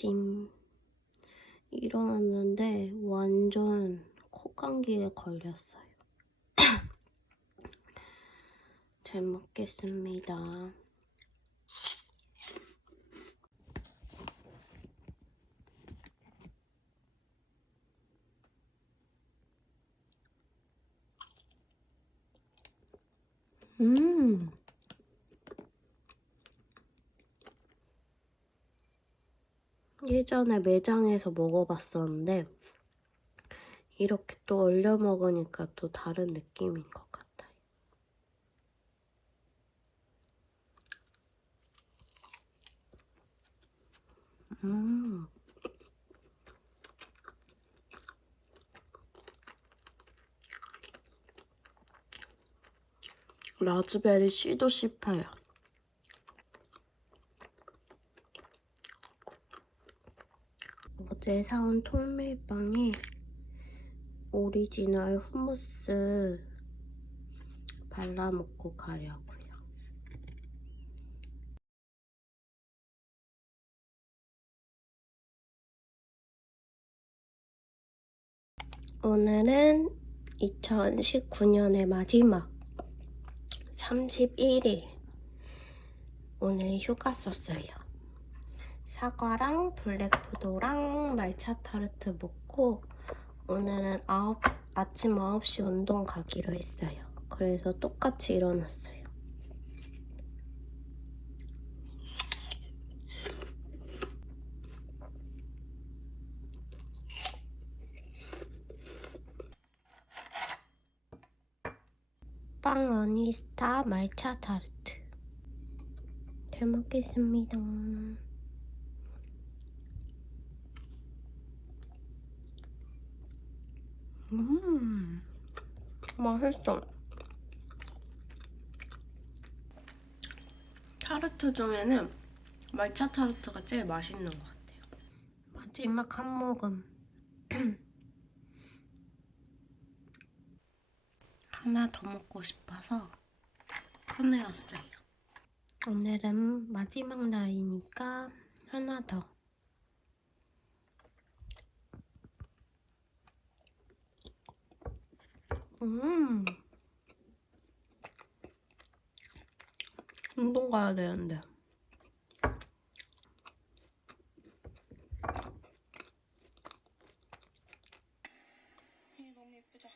아침 일어났는데 완전 코감기에 걸렸어요. 잘 먹겠습니다. 음. 예전에 매장에서 먹어봤었는데 이렇게 또 얼려 먹으니까 또 다른 느낌인 것 같아요. 음. 라즈베리 씨도 씹혀요. 어제 사온 통밀빵에 오리지널 후무스 발라 먹고 가려고요. 오늘은 2019년의 마지막 31일. 오늘 휴가 썼어요. 사과랑 블랙푸드랑 말차 타르트 먹고 오늘은 9, 아침 9시 운동 가기로 했어요. 그래서 똑같이 일어났어요. 빵 어니스타 말차 타르트 잘 먹겠습니다. 음, 맛있어. 타르트 중에는 말차 타르트가 제일 맛있는 것 같아요. 마지막 한 모금. 하나 더 먹고 싶어서 꺼내왔어요. 오늘은 마지막 날이니까 하나 더. 음. 운동 가야 되는데. 너무 예쁘죠?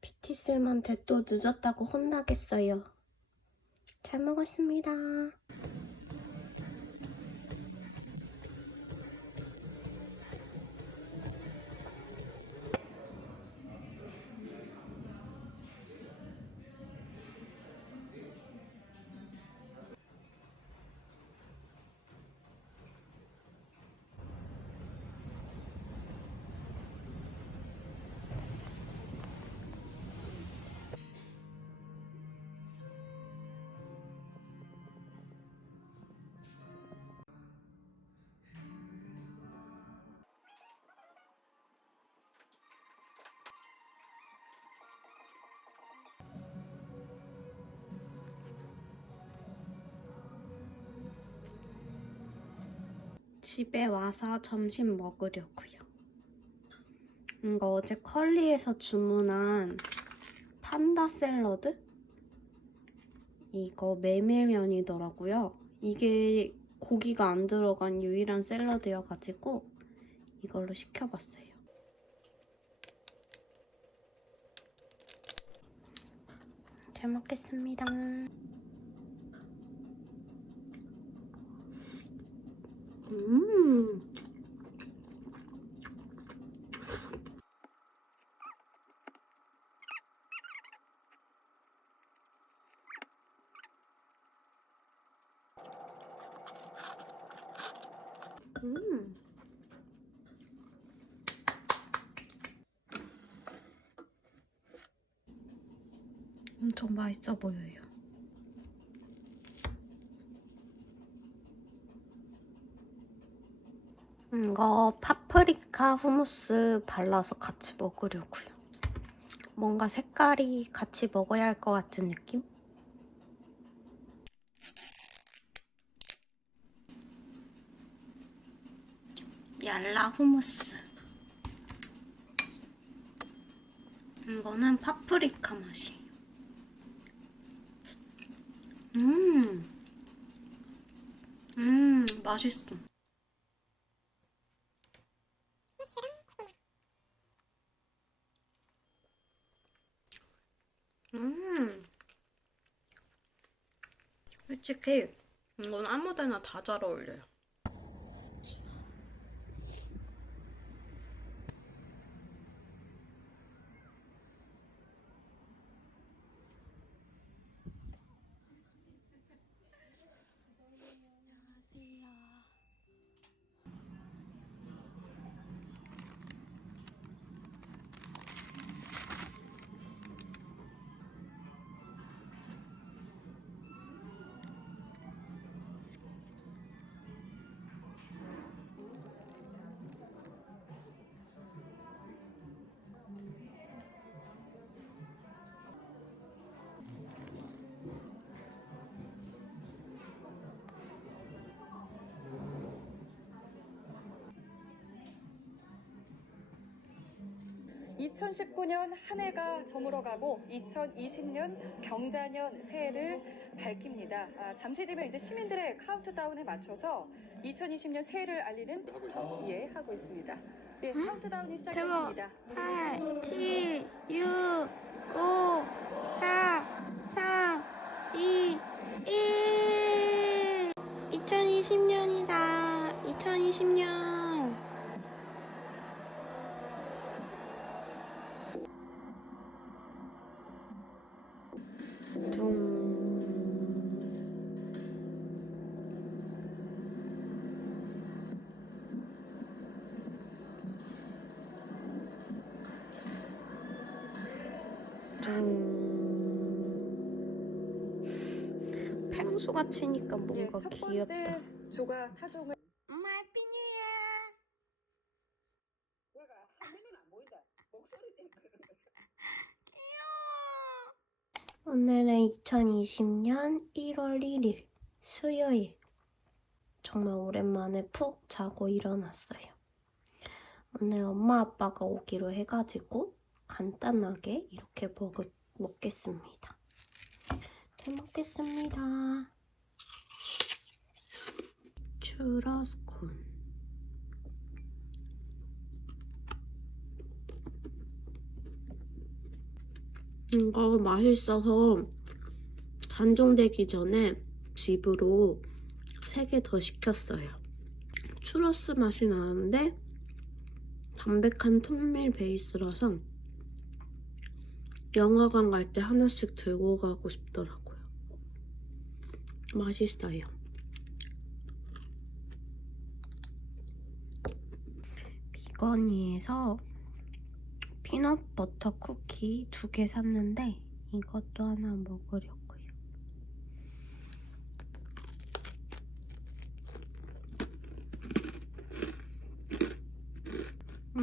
PT쌤한테 또 늦었다고 혼나겠어요. 잘 먹었습니다. 집에 와서 점심 먹으려고요. 이거 어제 컬리에서 주문한 판다 샐러드? 이거 메밀면이더라고요. 이게 고기가 안 들어간 유일한 샐러드여가지고 이걸로 시켜봤어요. 잘 먹겠습니다. 음. 음. 엄청 맛있어 보여요. 이거 파프리카 후무스 발라서 같이 먹으려고요. 뭔가 색깔이 같이 먹어야 할 것 같은 느낌? 얄라 후무스 이거는 파프리카 맛이에요. 음, 음, 맛있어. 솔직히 이건 아무데나 다 잘 어울려요. (2019년) 한 해가 저물어가고 (2020년) 경자년 새해를 밝힙니다 아, 잠시 뒤면 이제 시민들의 카운트다운에 맞춰서 (2020년) 새해를 알리는 예 하고 있습니다 네 응? 카운트다운이 저거. 시작했습니다 8, 7, 6, 5, 4, 3, 2, 1. 2020년이다. 2020년. 둥. 펭수가 치니까 예, 뭔가 첫 귀엽다. 번째 조가 타종을 엄마 해피 뉴 이어. 그러니까 화면은 안 보인다. 목소리 때문에 거야. 오늘은 2020년 1월 1일 수요일. 정말 오랜만에 푹 자고 일어났어요. 오늘 엄마 아빠가 오기로 해가지고 간단하게 이렇게 먹, 먹겠습니다. 잘 먹겠습니다. 추러스콘. 이거 맛있어서 단종되기 전에 집으로 3개 더 시켰어요. 추러스 맛이 나는데 담백한 통밀 베이스라서 영화관 갈 때 하나씩 들고 가고 싶더라고요. 맛있어요. 비건이에서 피넛 버터 쿠키 두 개 샀는데 이것도 하나 먹으려고요.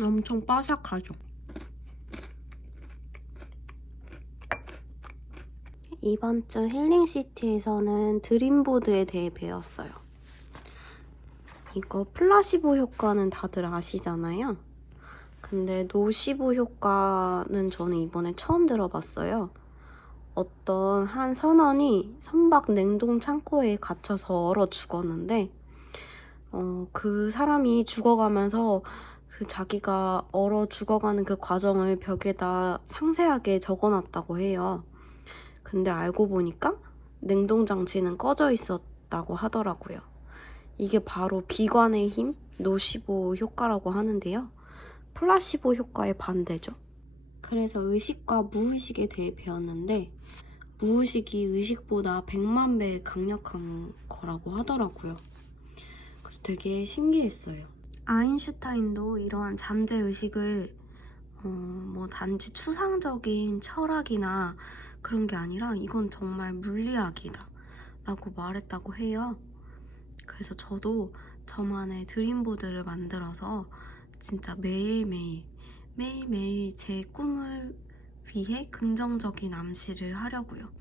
엄청 바삭하죠? 이번 주 힐링시티에서는 드림보드에 대해 배웠어요. 이거 플라시보 효과는 다들 아시잖아요. 근데 노시보 효과는 저는 이번에 처음 들어봤어요. 어떤 한 선원이 선박 냉동 창고에 갇혀서 얼어 죽었는데, 어, 그 사람이 죽어가면서 그 자기가 얼어 죽어가는 그 과정을 벽에다 상세하게 적어놨다고 해요. 근데 알고 보니까 냉동 장치는 꺼져 있었다고 하더라고요. 이게 바로 비관의 힘, 노시보 효과라고 하는데요. 플라시보 효과의 반대죠. 그래서 의식과 무의식에 대해 배웠는데 무의식이 의식보다 100만 배 강력한 거라고 하더라고요. 그래서 되게 신기했어요. 아인슈타인도 이러한 잠재 의식을 어, 뭐 단지 추상적인 철학이나 그런 게 아니라 이건 정말 물리학이다 라고 말했다고 해요. 그래서 저도 저만의 드림보드를 만들어서 진짜 매일매일 매일매일 제 꿈을 위해 긍정적인 암시를 하려고요.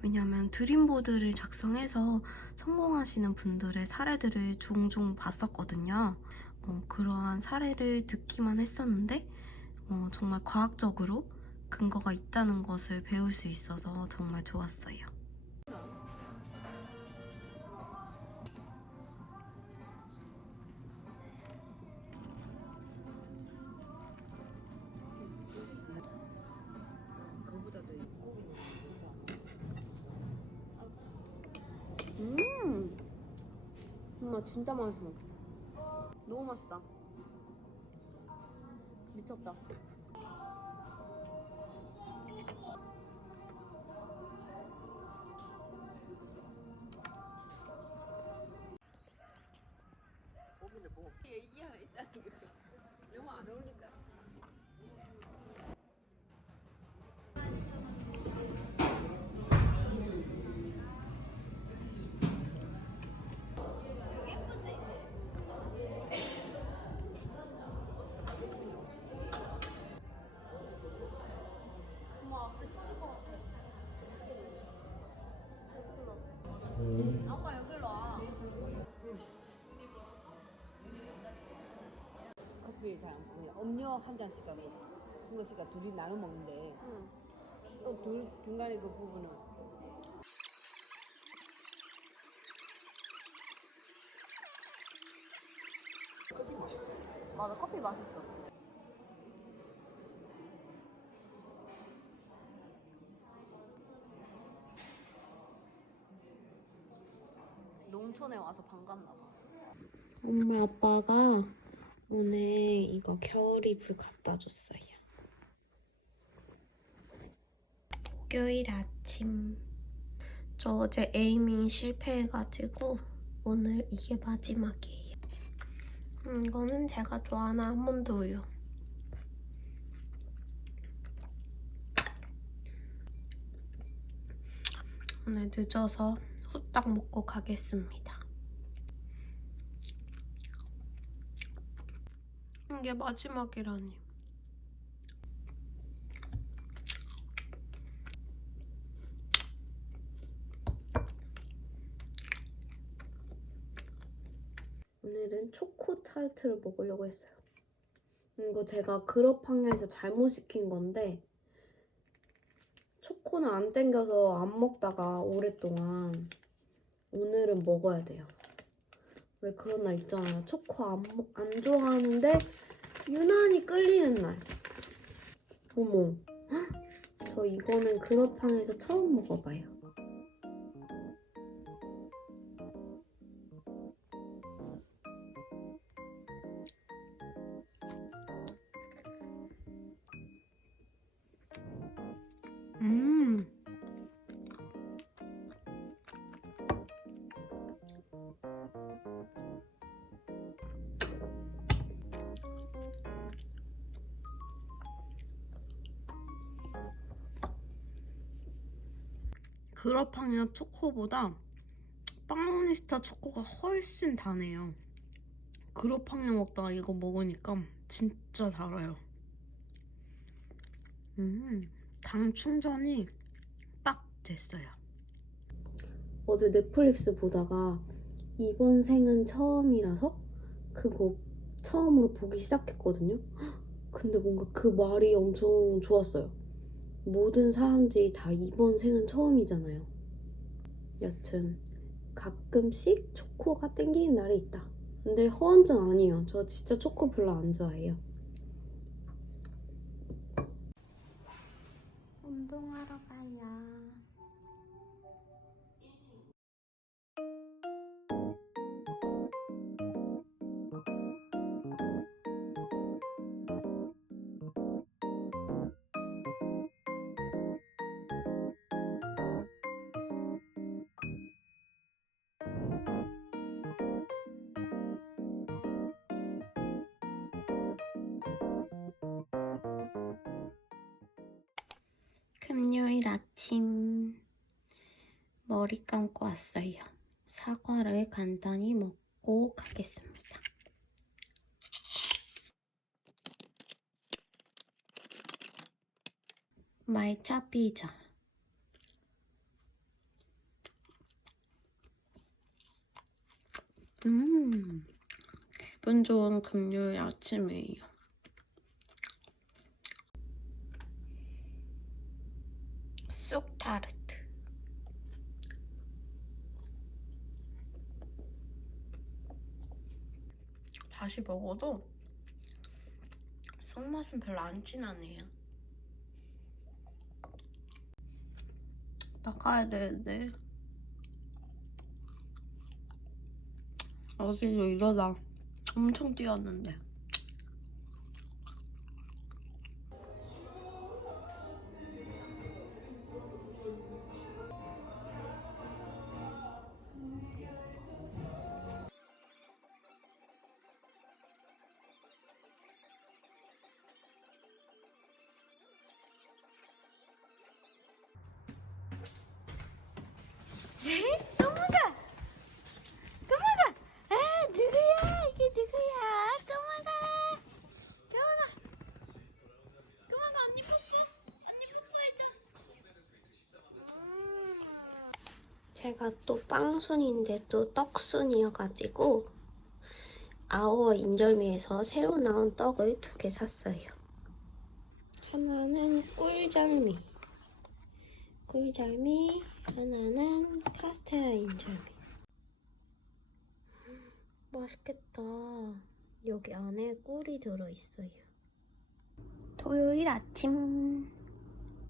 왜냐면 드림보드를 작성해서 성공하시는 분들의 사례들을 종종 봤었거든요. 어, 그러한 사례를 듣기만 했었는데 어, 정말 과학적으로 근거가 있다는 것을 배울 수 있어서 정말 좋았어요. 음, 진짜 맛있어. 너무 맛있다. 미쳤다. 얘기 하나 있다는 게 너무 안 어울린다. 음료 한 잔씩 하고 한 번씩 둘이 나눠 먹는데. 또둘 중간에 그 부분은 맞아, 커피 맛있어. 농촌에 와서 반갑나 봐. 엄마 아빠가 오늘 이거 겨울이불 갖다 줬어요. 목요일 아침. 저 어제 에이밍 실패해가지고 오늘 이게 마지막이에요. 음, 이거는 제가 좋아하는 아몬드 우유. 오늘 늦어서 후딱 먹고 가겠습니다. 이게 마지막이라니. 오늘은 초코 타르트를 먹으려고 했어요. 이거 제가 그룹학년에서 잘못 시킨 건데 초코는 안 땡겨서 안 먹다가 오랫동안 오늘은 먹어야 돼요. 왜 그런 날 있잖아요. 초코 안, 먹- 안 좋아하는데 유난히 끌리는 날. 어머. 헉, 저 이거는 그렇팡에서 처음 먹어봐요. 그라팡이나 초코보다 빵모니스타 초코가 훨씬 다네요. 그라팡이 먹다가 이거 먹으니까 진짜 달아요. 음, 당 충전이 빡 됐어요. 어제 넷플릭스 보다가 이번 생은 처음이라서 그거 처음으로 보기 시작했거든요. 헉, 근데 뭔가 그 말이 엄청 좋았어요. 모든 사람들이 다 이번 생은 처음이잖아요. 여튼 가끔씩 초코가 땡기는 날이 있다. 근데 허언증 아니에요. 저 진짜 초코 별로 안 좋아해요. 금요일 아침 머리 감고 왔어요. 사과를 간단히 먹고 가겠습니다. 말차 피자. 음, 기분 좋은 금요일 아침이에요. 쑥 타르트. 다시 먹어도 쑥맛은 별로 안 진하네요. 나가야 되는데. 어제도 이러다 엄청 뛰었는데. 제가 또 빵순인데 또 떡순이어가지고 아워 인절미에서 새로 나온 떡을 두 개 샀어요. 하나는 꿀절미. 꿀절미, 하나는 카스테라 인절미. 맛있겠다. 여기 안에 꿀이 들어있어요. 토요일 아침.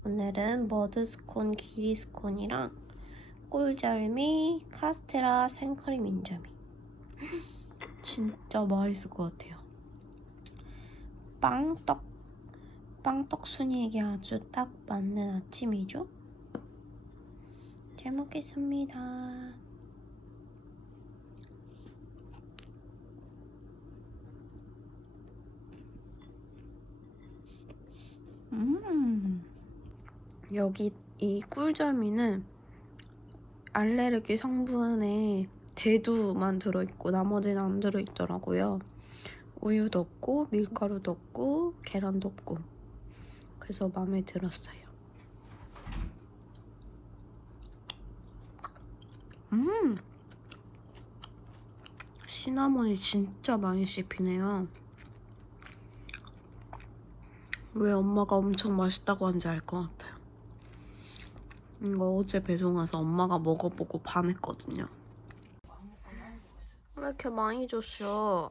오늘은 머드스콘 기리스콘이랑 꿀절미, 카스테라 생크림 인절미. 진짜 맛있을 것 같아요. 빵떡, 빵떡 순이에게 아주 딱 맞는 아침이죠? 잘 먹겠습니다. 음. 여기 이 꿀절미는 알레르기 성분에 대두만 들어있고 나머지는 안 들어있더라고요. 우유도 없고 밀가루도 없고 계란도 없고 그래서 마음에 들었어요. 음! 시나몬이 진짜 많이 씹히네요. 왜 엄마가 엄청 맛있다고 한지 알 것 같아요. 이거 어제 배송 와서 엄마가 먹어보고 반했거든요. 왜 이렇게 많이 줬어?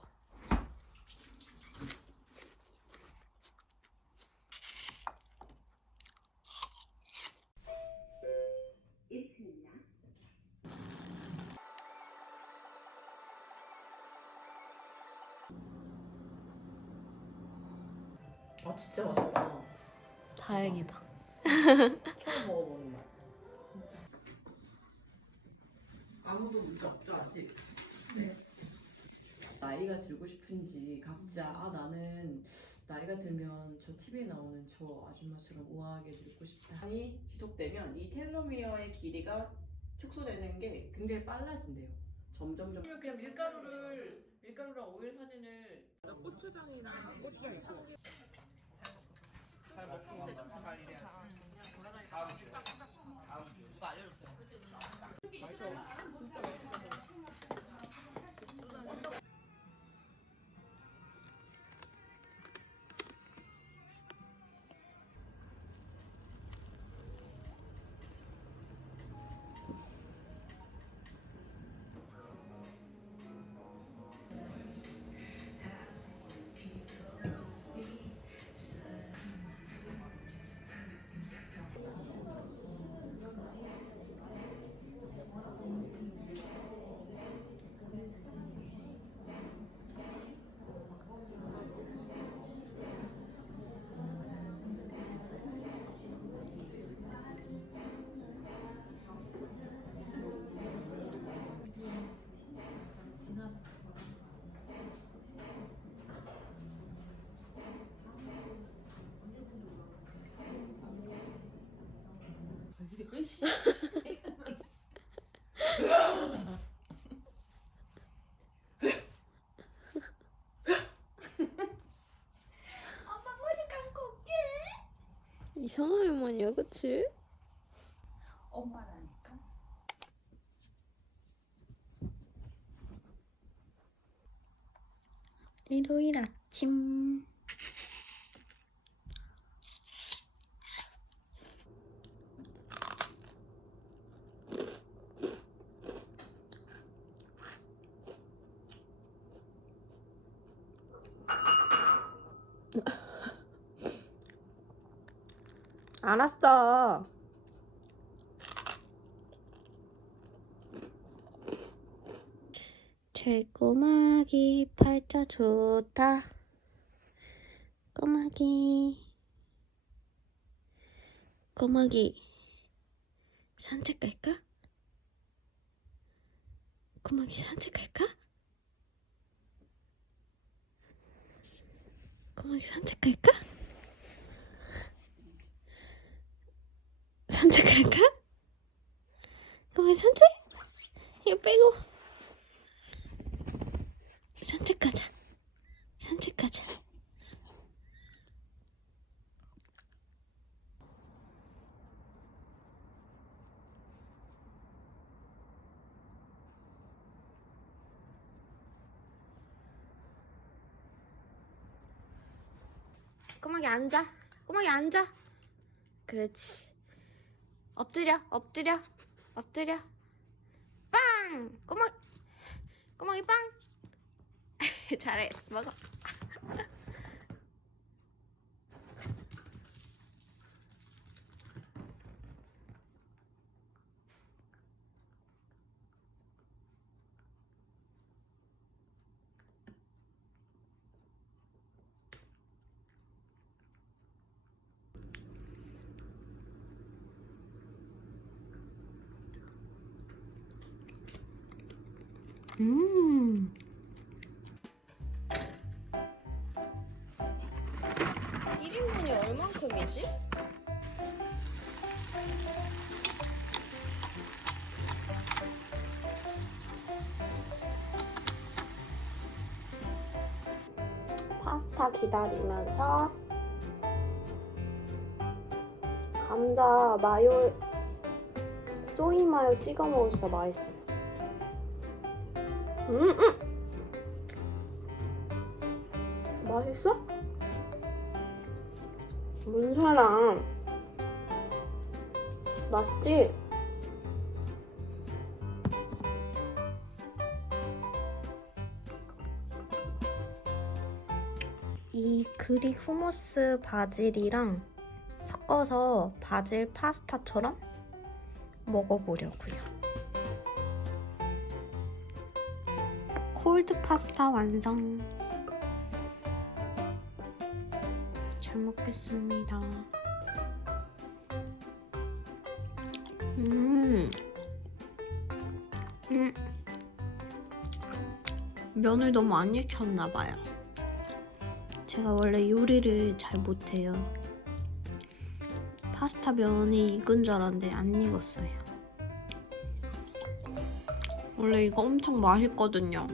각자 아 나는 나이가 들면 저 TV에 나오는 저 아줌마처럼 우아하게 늙고 싶다. 이 지속되면 이 텔로미어의 길이가 축소되는 게 굉장히 빨라진대요. 점점점. 그냥 밀가루를 밀가루랑 오일 사진을 고추장이랑 고추장 있고. 잘 먹고 잘 일해. 누가 알려줬어요. 맛있어. 진짜 맛있어. 이상한 할머니야, 그치? 엄마라니까. 일요일 아침. 알았어. 제 꼬마기 팔자 좋다. 꼬마기. 꼬마기. 산책 갈까? 꼬마기 산책 갈까? 꼬마기 산책 갈까? 산책 갈까? 꼬마기 산책? 이거 빼고. 산책 가자. 산책 가자. 꼬막이 앉아. 꼬막이 앉아. 그렇지. 엎드려, 엎드려, 엎드려. 빵! 꼬막, 꼬막이 빵! 잘했어 먹어 기다리면서 감자 마요 소이 마요 찍어 진짜 맛있어요. 음, 음. 후무스 바질이랑 섞어서 바질 파스타처럼 먹어보려고요. 콜드 파스타 완성. 잘 먹겠습니다. 음. 음. 면을 너무 안 익혔나 봐요. 제가 원래 요리를 잘 못해요. 파스타 면이 익은 줄 알았는데 안 익었어요. 원래 이거 엄청 맛있거든요.